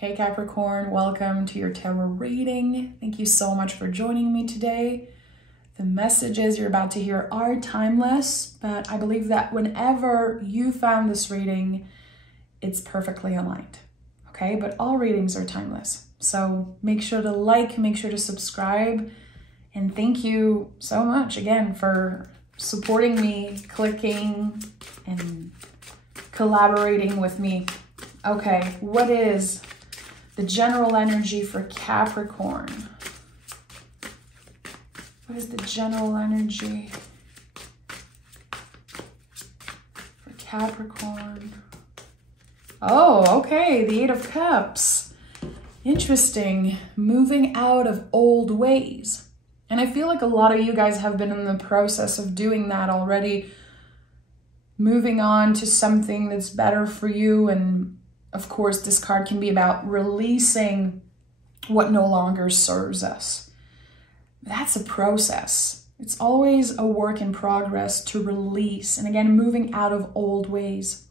Hey Capricorn, welcome to your tarot reading. Thank you so much for joining me today. The messages you're about to hear are timeless, but I believe that whenever you found this reading, it's perfectly aligned, okay? But all readings are timeless. So make sure to like, make sure to subscribe, and thank you so much again for supporting me, clicking, and collaborating with me. Okay, what is the general energy for Capricorn? What is the general energy for Capricorn? Oh, okay, the Eight of Cups. Interesting. Moving out of old ways. And I feel like a lot of you guys have been in the process of doing that already. Moving on to something that's better for you. And of course, this card can be about releasing what no longer serves us. That's a process. It's always a work in progress to release. And again, moving out of old ways.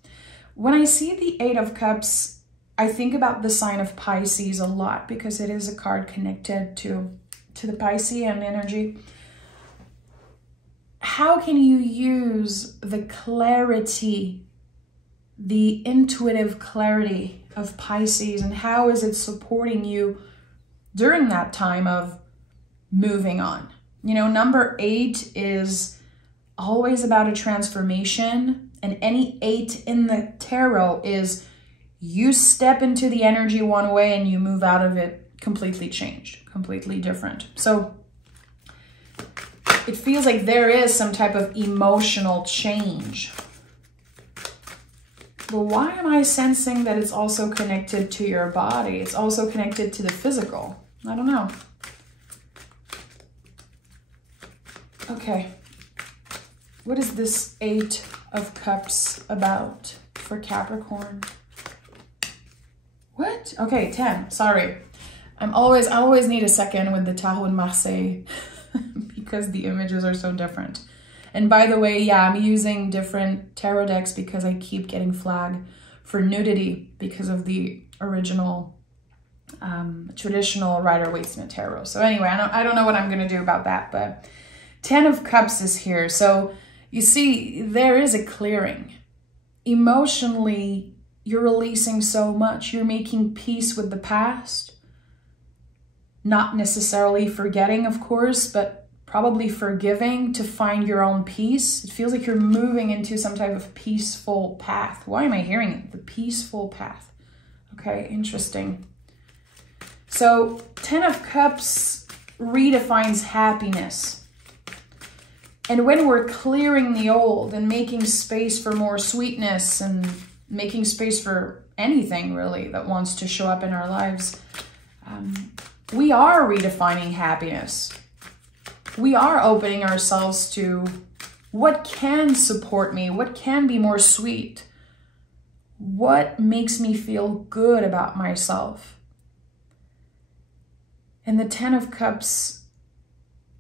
When I see the Eight of Cups, I think about the sign of Pisces a lot because it is a card connected to the Piscean energy. How can you use the clarity, the intuitive clarity of Pisces, and how is it supporting you during that time of moving on? You know, number 8 is always about a transformation, and any 8 in the tarot is you step into the energy one way and you move out of it completely changed, completely different. So it feels like there is some type of emotional change. But why am I sensing that it's also connected to your body? It's also connected to the physical. I don't know. Okay. What is this Eight of Cups about for Capricorn? What? Okay, 10. Sorry. I always need a second with the Tarot in Marseille because the images are so different. And by the way, yeah, I'm using different tarot decks because I keep getting flagged for nudity because of the original traditional Rider-Waite-Smith tarot. So anyway, I don't know what I'm going to do about that, but 10 of Cups is here. So you see, there is a clearing. Emotionally, you're releasing so much. You're making peace with the past. Not necessarily forgetting, of course, but probably forgiving to find your own peace. It feels like you're moving into some type of peaceful path. Why am I hearing it? The peaceful path. Okay, interesting. So 10 of Cups redefines happiness. And when we're clearing the old and making space for more sweetness and making space for anything really that wants to show up in our lives, we are redefining happiness. We are opening ourselves to what can support me, what can be more sweet, what makes me feel good about myself. And the 10 of Cups,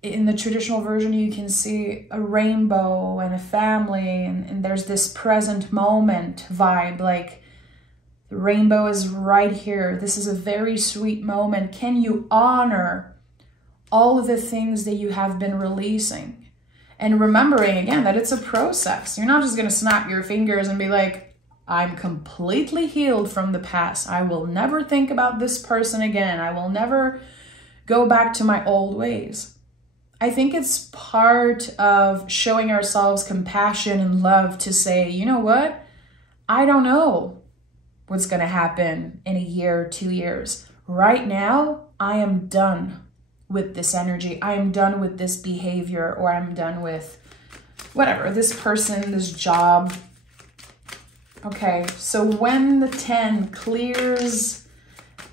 in the traditional version, you can see a rainbow and a family, and there's this present moment vibe, like the rainbow is right here. This is a very sweet moment. Can you honor all of the things that you have been releasing? And remembering, again, that it's a process. You're not just going to snap your fingers and be like, I'm completely healed from the past. I will never think about this person again. I will never go back to my old ways. I think it's part of showing ourselves compassion and love to say, you know what? I don't know what's going to happen in a year, 2 years. Right now, I am done with this energy. I am done with this behavior, or I'm done with whatever, this person, this job. Okay, so when the 10 clears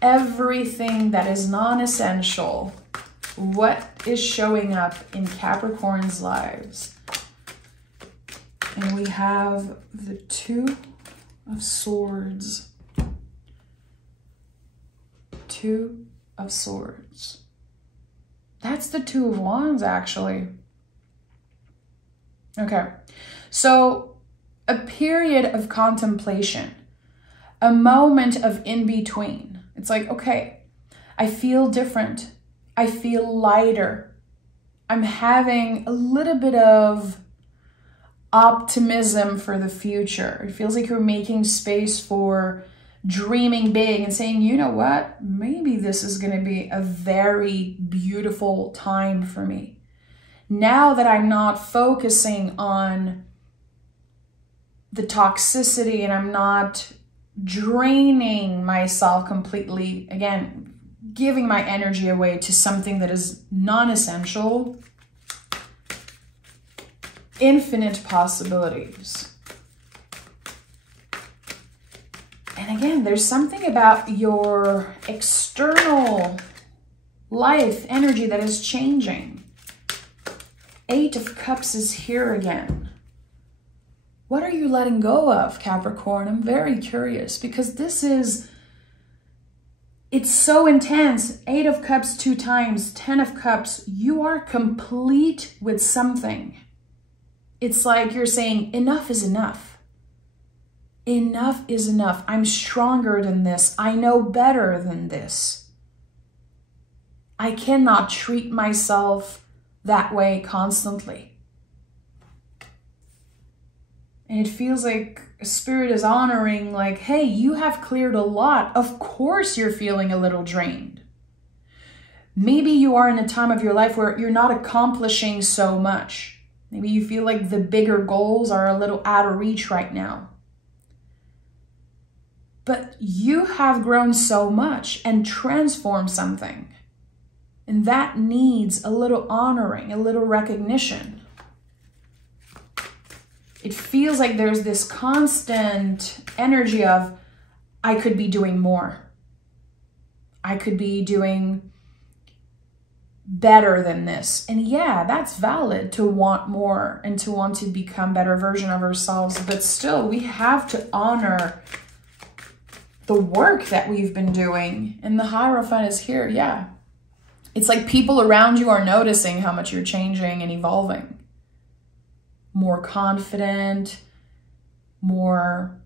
everything that is non-essential, what is showing up in Capricorn's lives? And we have the 2 of Swords. 2 of Swords. That's the 2 of Wands, actually. Okay, so a period of contemplation, a moment of in-between. It's like, okay, I feel different. I feel lighter. I'm having a little bit of optimism for the future. It feels like you're making space for dreaming big and saying, you know what, maybe this is going to be a very beautiful time for me. Now that I'm not focusing on the toxicity and I'm not draining myself completely, again, giving my energy away to something that is non-essential, infinite possibilities. And again, there's something about your external life energy that is changing. 8 of Cups is here again. What are you letting go of, Capricorn? I'm very curious because it's so intense. 8 of Cups 2 times, 10 of Cups. You are complete with something. It's like you're saying, enough is enough. Enough is enough. I'm stronger than this. I know better than this. I cannot treat myself that way constantly. And it feels like Spirit is honoring, like, hey, you have cleared a lot. Of course you're feeling a little drained. Maybe you are in a time of your life where you're not accomplishing so much. Maybe you feel like the bigger goals are a little out of reach right now. But you have grown so much and transformed something. And that needs a little honoring, a little recognition. It feels like there's this constant energy of, I could be doing more. I could be doing better than this. And yeah, that's valid to want more and to want to become a better version of ourselves. But still, we have to honor the work that we've been doing. And the Hierophant is here, yeah. It's like people around you are noticing how much you're changing and evolving. More confident, more,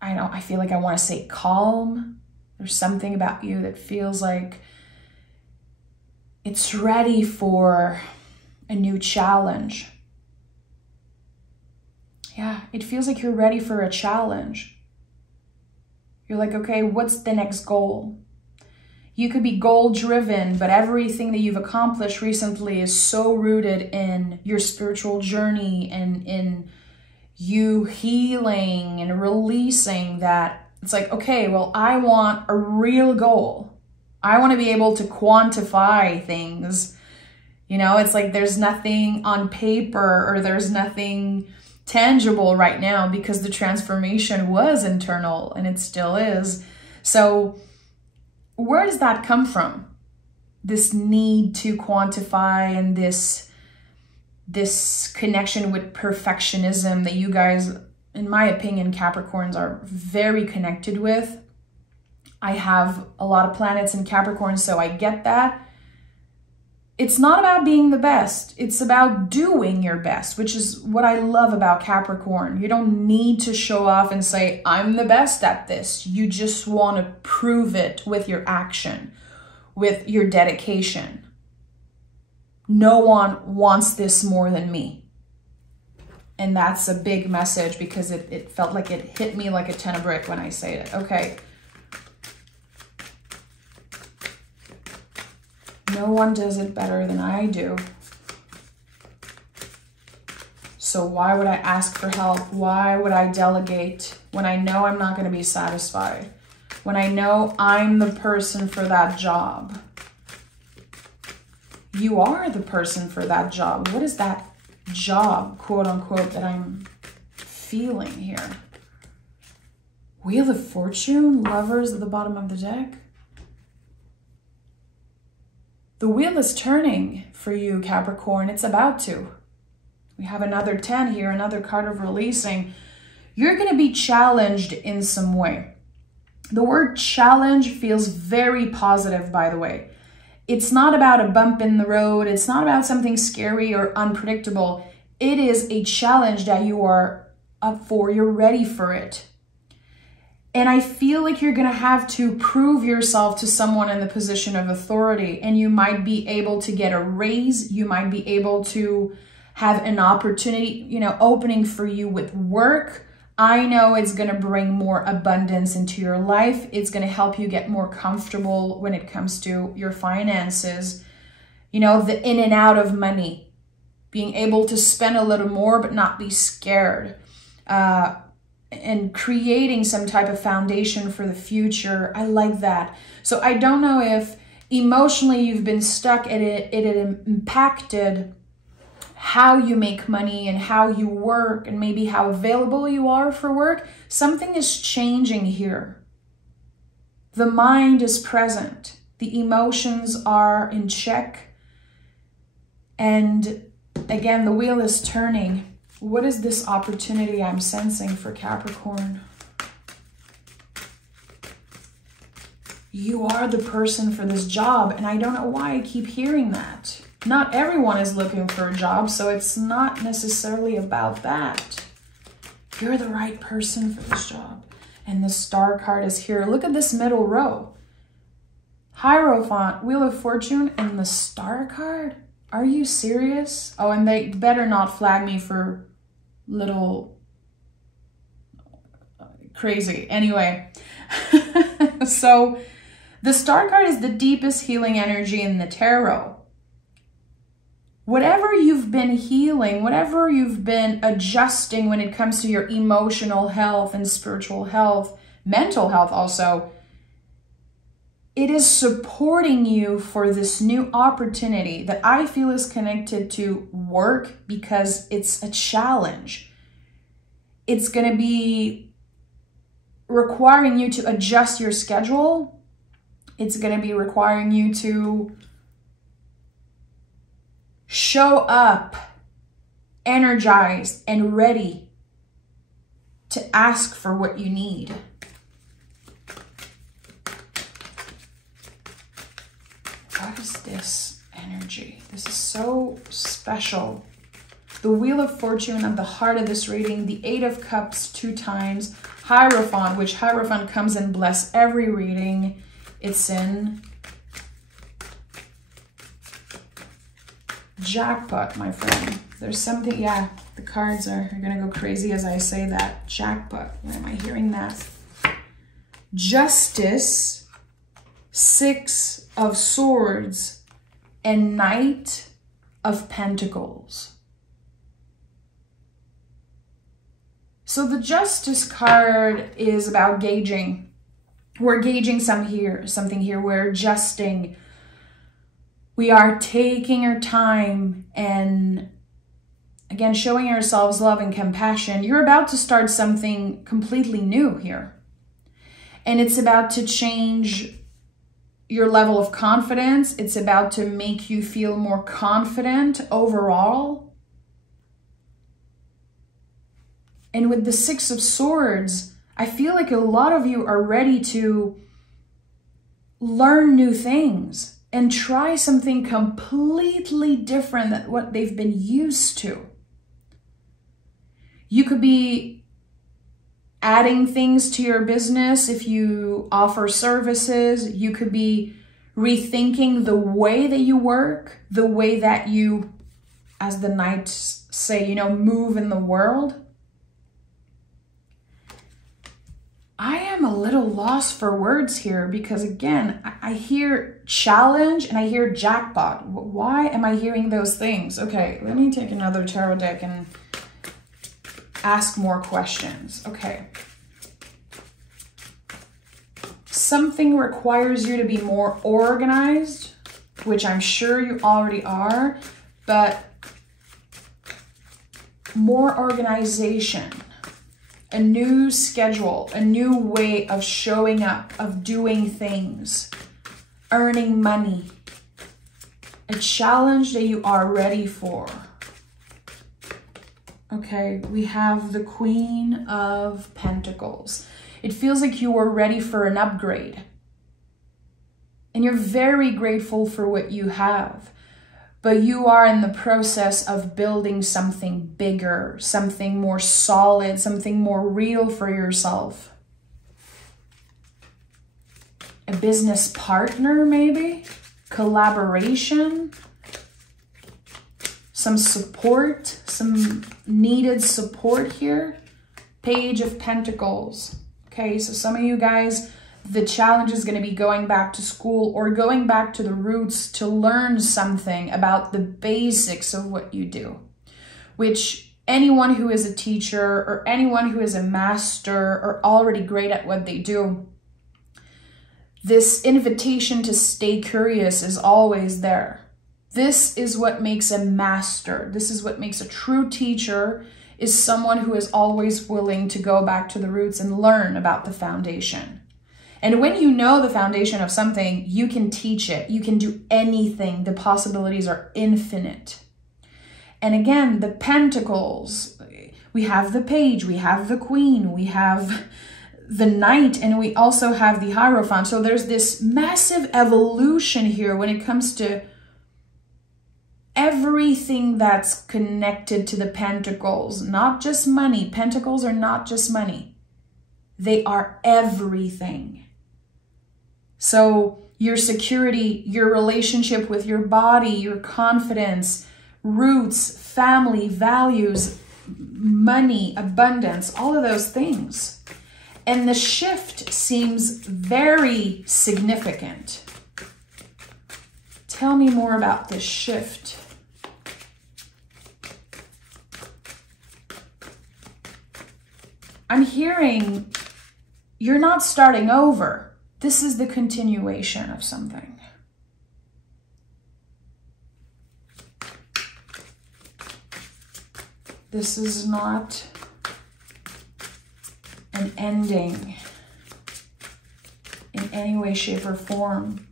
I feel like I want to say calm. There's something about you that feels like it's ready for a new challenge. Yeah, it feels like you're ready for a challenge. You're like, okay, what's the next goal? You could be goal-driven, but everything that you've accomplished recently is so rooted in your spiritual journey and in you healing and releasing that it's like, okay, well, I want a real goal. I want to be able to quantify things. You know, it's like there's nothing on paper or there's nothing tangible right now because the transformation was internal and it still is. So where does that come from? This need to quantify and this connection with perfectionism that you guys, in my opinion, Capricorns are very connected with. I have a lot of planets in Capricorn, so I get that. It's not about being the best. It's about doing your best, which is what I love about Capricorn. You don't need to show off and say, I'm the best at this. You just want to prove it with your action, with your dedication. No one wants this more than me. And that's a big message because it felt like it hit me like a ton of brick when I say it. Okay. No one does it better than I do. So why would I ask for help? Why would I delegate when I know I'm not going to be satisfied? When I know I'm the person for that job? You are the person for that job. What is that job, quote unquote, that I'm feeling here? Wheel of Fortune, Lovers at the bottom of the deck. The wheel is turning for you, Capricorn. It's about to. We have another 10 here, another card of releasing. You're going to be challenged in some way. The word challenge feels very positive, by the way. It's not about a bump in the road. It's not about something scary or unpredictable. It is a challenge that you are up for. You're ready for it. And I feel like you're going to have to prove yourself to someone in the position of authority. And you might be able to get a raise. You might be able to have an opportunity, you know, opening for you with work. I know it's going to bring more abundance into your life. It's going to help you get more comfortable when it comes to your finances. You know, the in and out of money. Being able to spend a little more but not be scared. And creating some type of foundation for the future. I like that. So I don't know if emotionally you've been stuck and it impacted how you make money and how you work and maybe how available you are for work. Something is changing here. The mind is present. The emotions are in check. And again, the wheel is turning. What is this opportunity I'm sensing for Capricorn? You are the person for this job, and I don't know why I keep hearing that. Not everyone is looking for a job, so it's not necessarily about that. You're the right person for this job. And the Star card is here. Look at this middle row. Hierophant, Wheel of Fortune, and the Star card? Are you serious? Oh, and they better not flag me for little crazy. Anyway, so the Star card is the deepest healing energy in the tarot. Whatever you've been healing, whatever you've been adjusting when it comes to your emotional health and spiritual health, mental health also, it is supporting you for this new opportunity that I feel is connected to work because it's a challenge. It's going to be requiring you to adjust your schedule. It's going to be requiring you to show up energized and ready to ask for what you need. What is this energy? This is so special. The Wheel of Fortune at the heart of this reading, the 8 of Cups 2 times, Hierophant, which Hierophant comes and bless every reading it's in. Jackpot, my friend. There's something, yeah, the cards are gonna go crazy as I say that. Jackpot, why am I hearing that? Justice, 6 of Swords, and Knight of Pentacles. So the Justice card is about gauging. We're gauging something here. We're adjusting. We are taking our time and, again, showing ourselves love and compassion. You're about to start something completely new here. And it's about to change your level of confidence. It's about to make you feel more confident overall. And with the 6 of Swords, I feel like a lot of you are ready to learn new things and try something completely different than what they've been used to. You could be adding things to your business if you offer services. You could be rethinking the way that you work, the way that you, as the Knights say, you know, move in the world. I am a little lost for words here because, again, I hear challenge and I hear jackpot. Why am I hearing those things? Okay, let me take another tarot deck and ask more questions. Okay. Something requires you to be more organized, which I'm sure you already are, but more organization. A new schedule, a new way of showing up, of doing things, earning money. A challenge that you are ready for. Okay, we have the Queen of Pentacles. It feels like you are ready for an upgrade. And you're very grateful for what you have. But you are in the process of building something bigger, something more solid, something more real for yourself. a business partner maybe, collaboration, some support, some needed support here. Page of Pentacles. Okay, so some of you guys, the challenge is going to be going back to school or going back to the roots to learn something about the basics of what you do, which anyone who is a teacher or anyone who is a master or already great at what they do, this invitation to stay curious is always there. This is what makes a master. This is what makes a true teacher, is someone who is always willing to go back to the roots and learn about the foundation. And when you know the foundation of something, you can teach it. You can do anything. The possibilities are infinite. And again, the Pentacles, we have the Page, we have the Queen, we have the Knight, and we also have the Hierophant. So there's this massive evolution here when it comes to everything that's connected to the Pentacles, not just money. Pentacles are not just money. They are everything. So your security, your relationship with your body, your confidence, roots, family, values, money, abundance, all of those things. And the shift seems very significant. Tell me more about this shift. I'm hearing you're not starting over. This is the continuation of something. This is not an ending in any way, shape, or form.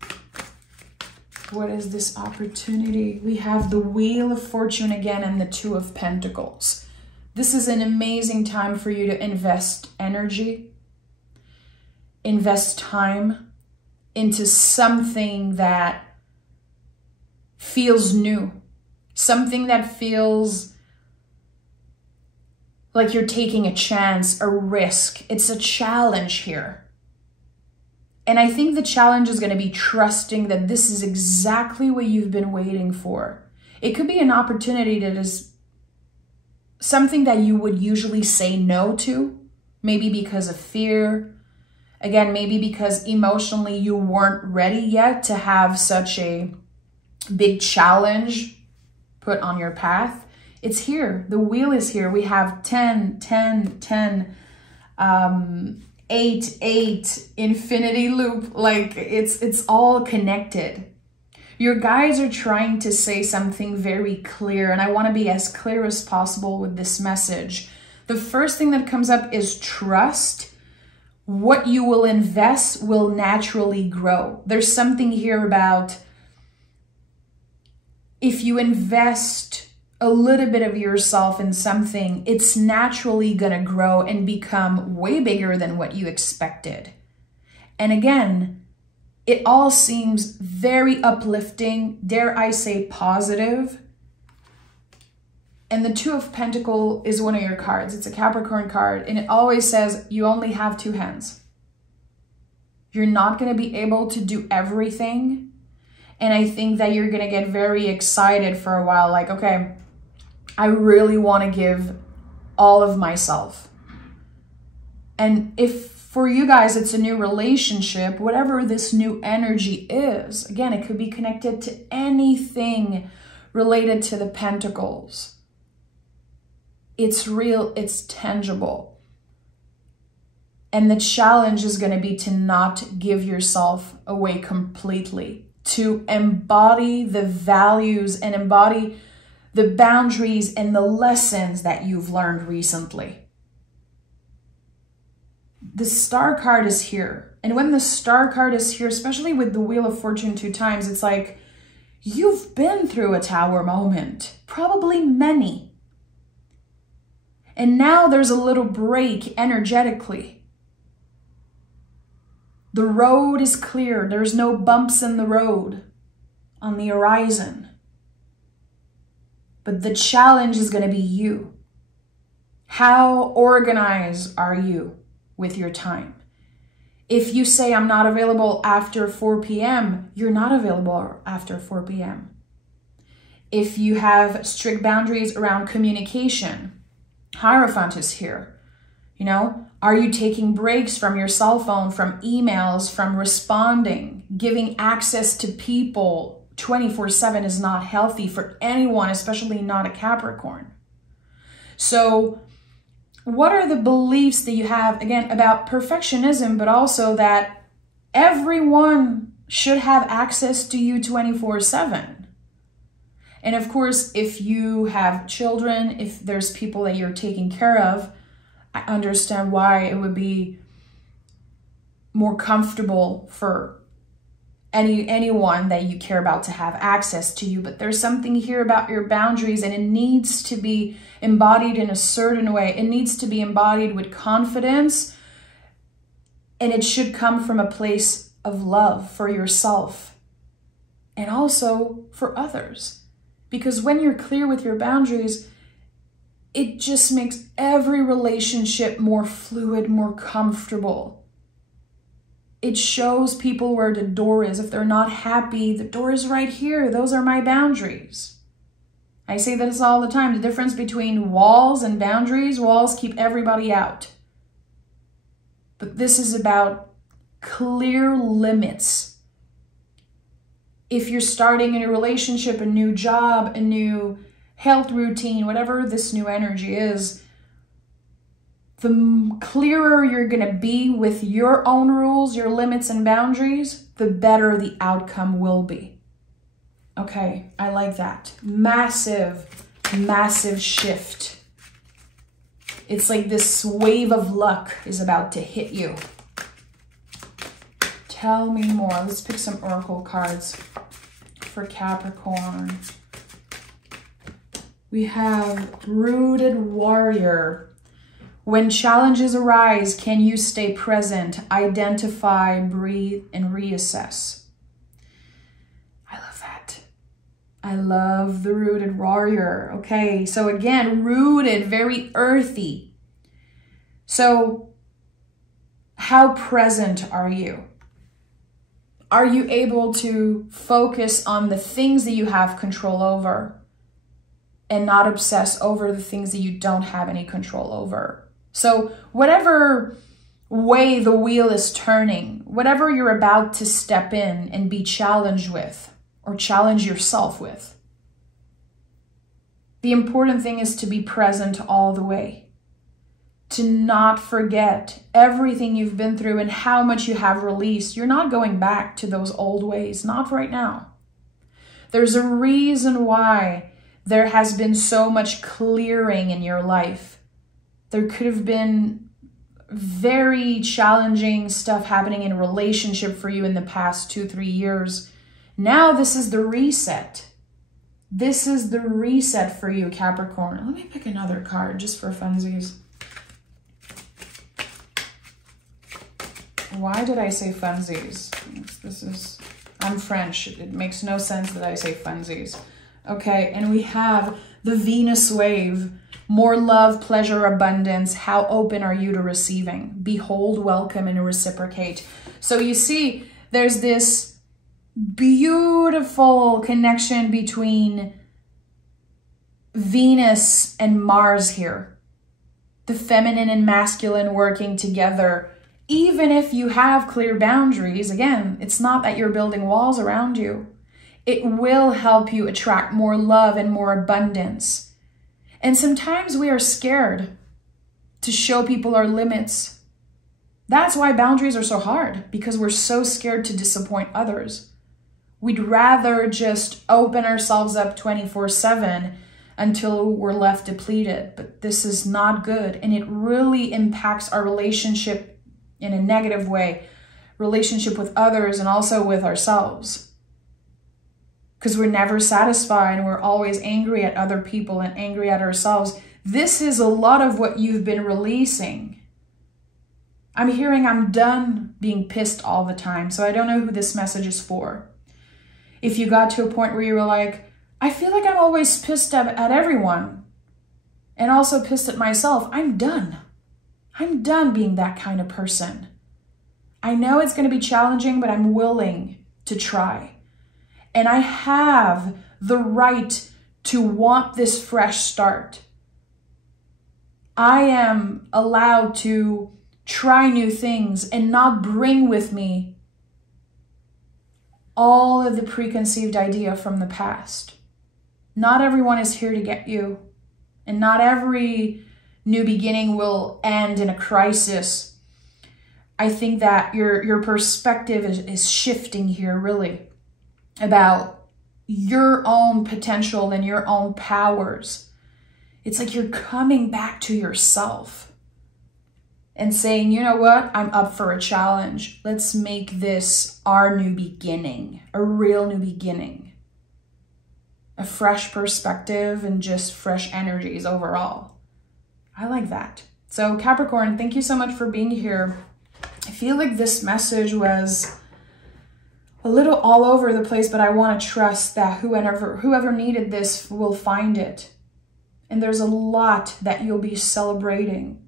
What is this opportunity? We have the Wheel of Fortune again and the Two of Pentacles. This is an amazing time for you to invest energy, invest time into something that feels new, something that feels like you're taking a chance, a risk. It's a challenge here. And I think the challenge is going to be trusting that this is exactly what you've been waiting for. It could be an opportunity that is something that you would usually say no to, maybe because of fear. Again, maybe because emotionally you weren't ready yet to have such a big challenge put on your path. It's here. The wheel is here. We have 10, 10, 10, 8, 8, infinity loop. Like it's all connected. Your guides are trying to say something very clear, and I want to be as clear as possible with this message. The first thing that comes up is trust. What you will invest will naturally grow. There's something here about if you invest a little bit of yourself in something, it's naturally going to grow and become way bigger than what you expected. And again, it all seems very uplifting, dare I say positive. And the Two of Pentacles is one of your cards. It's a Capricorn card, and it always says you only have two hands. You're not going to be able to do everything. And I think that you're going to get very excited for a while. Like, okay, I really want to give all of myself. And if for you guys, it's a new relationship, whatever this new energy is, again, it could be connected to anything related to the Pentacles. It's real, it's tangible. And the challenge is going to be to not give yourself away completely, to embody the values and embody the boundaries and the lessons that you've learned recently. The Star card is here. And when the Star card is here, especially with the Wheel of Fortune 2 times, it's like you've been through a tower moment, probably many. And now there's a little break energetically. The road is clear. There's no bumps in the road on the horizon. But the challenge is going to be you. How organized are you with your time? If you say I'm not available after 4 p.m., you're not available after 4 p.m. If you have strict boundaries around communication, Hierophant is here. You know, are you taking breaks from your cell phone, from emails, from responding? Giving access to people 24/7 is not healthy for anyone, especially not a Capricorn. So what are the beliefs that you have, again, about perfectionism, but also that everyone should have access to you 24/7? And of course, if you have children, if there's people that you're taking care of, I understand why it would be more comfortable for anyone that you care about to have access to you. But there's something here about your boundaries, and it needs to be embodied in a certain way. It needs to be embodied with confidence, and it should come from a place of love for yourself and also for others. Because when you're clear with your boundaries, it just makes every relationship more fluid, more comfortable. It shows people where the door is. If they're not happy, the door is right here. Those are my boundaries. I say this all the time. The difference between walls and boundaries, walls keep everybody out. But this is about clear limits. If you're starting a new relationship, a new job, a new health routine, whatever this new energy is, the clearer you're going to be with your own rules, your limits and boundaries, the better the outcome will be. Okay, I like that. Massive, massive shift. It's like this wave of luck is about to hit you. Tell me more. Let's pick some oracle cards for Capricorn. We have Rooted Warrior. When challenges arise, can you stay present, identify, breathe, and reassess? I love that. I love the Rooted Warrior. Okay, so again, rooted, very earthy. So how present are you? Are you able to focus on the things that you have control over and not obsess over the things that you don't have any control over? So whatever way the wheel is turning, whatever you're about to step in and be challenged with or challenge yourself with, the important thing is to be present all the way. To not forget everything you've been through and how much you have released. You're not going back to those old ways, not right now. There's a reason why there has been so much clearing in your life. There could have been very challenging stuff happening in a relationship for you in the past 2-3 years. Now this is the reset. This is the reset for you, Capricorn. Let me pick another card just for funsies. Why did I say funsies? I'm French. It makes no sense that I say funsies. Okay, and we have the Venus wave. More love, pleasure, abundance. How open are you to receiving? Behold, welcome, and reciprocate. So you see, there's this beautiful connection between Venus and Mars here. The feminine and masculine working together. Even if you have clear boundaries, again, it's not that you're building walls around you. It will help you attract more love and more abundance. And sometimes we are scared to show people our limits. That's why boundaries are so hard, because we're so scared to disappoint others. We'd rather just open ourselves up 24/7 until we're left depleted. But this is not good, and it really impacts our relationship in a negative way, relationship with others and also with ourselves. Because we're never satisfied and we're always angry at other people and angry at ourselves. This is a lot of what you've been releasing. I'm hearing I'm done being pissed all the time, so I don't know who this message is for. If you got to a point where you were like, I feel like I'm always pissed at everyone and also pissed at myself, I'm done. I'm done being that kind of person. I know it's going to be challenging, but I'm willing to try. And I have the right to want this fresh start. I am allowed to try new things and not bring with me all of the preconceived idea from the past. Not everyone is here to get you, and not every new beginning will end in a crisis. I think that your perspective is shifting here, really, about your own potential and your own powers. It's like you're coming back to yourself and saying, you know what, I'm up for a challenge. Let's make this our new beginning, a real new beginning. A fresh perspective and just fresh energies overall. I like that. So Capricorn, thank you so much for being here. I feel like this message was a little all over the place, but I want to trust that whoever needed this will find it. And there's a lot that you'll be celebrating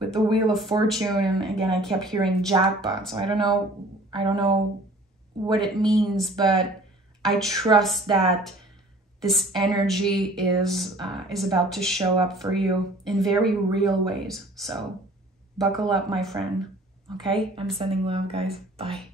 with the Wheel of Fortune. And again, I kept hearing jackpot. So I don't know what it means, but I trust that this energy is about to show up for you in very real ways. So buckle up, my friend. Okay? I'm sending love, guys. Bye.